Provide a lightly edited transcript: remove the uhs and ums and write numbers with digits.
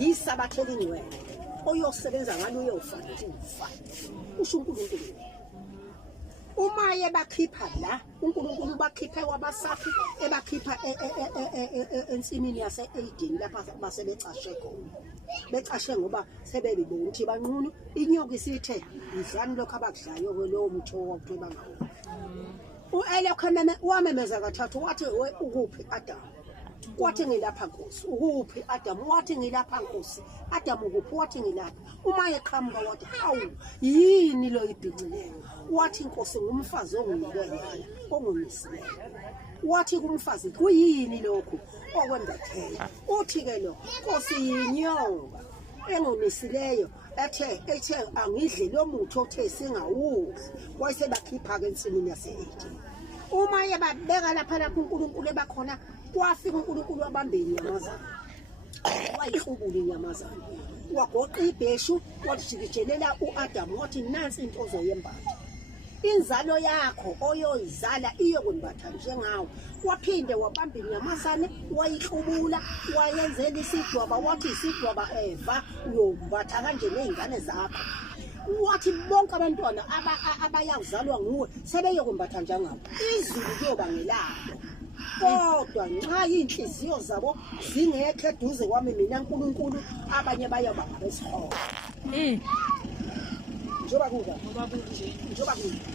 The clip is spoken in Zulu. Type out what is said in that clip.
yisabatho elingcwele oyosebenza ngalo uyofa nje ufa usho uNkulunkulu uma yebakhipha la uNkulunkulu bakhiphe wabasafi ebakhipha ensimini yase-Edeni lapha basebecashe khona becashe ngoba sebebibona ukuthi banqunu inyoka isithe idlani lokho abakudlayo kwelowo mtho wakuthiwa bangawo u-Elokhememe wamemeza kathathu wathi ukuphi Adamu wathi ngilapha Nkosi ukuphi Adamu wathi ngilapha Nkosi Adamu ukuphi wathi ngilapha uma eqhamuka wathi hawu yini lo ibhincileyo wathi Nkosi ngumfazi onginike yena ongunisileyo wathi kumfazi kuyini lokho okwembathela uthi ke lo Nkosi yinyonga engunisileyo ethe angidle lo muthi othe singawudli wayesebakhipha ke ensimini yase-Edeni uma yebabeka lapha uNkulunkulu ebakhona kwafika uNkulunkulu wabamba inyamazana wayihlubula inyamazana wagoqa ibheshu wajikijelela u-Adamu wathi nansi into ozoyembatha inzalo yakho oyoyizala iyokwembatha njengawe waphinde wabamba inyamazane wayihlubula wayenzela isidwaba wathi isidwaba Eva uyombatha kanje nezingane zakho wathi bonke abantwana abayazalwa nguwe sebeyokwembatha njengabo izulu kuyoba ngelabo kodwa nxa inhliziyo zabo zingekho eduze kwami mina uNkulunkulu abanye bayoba ngabesihogo njoba kunjani njoba kunje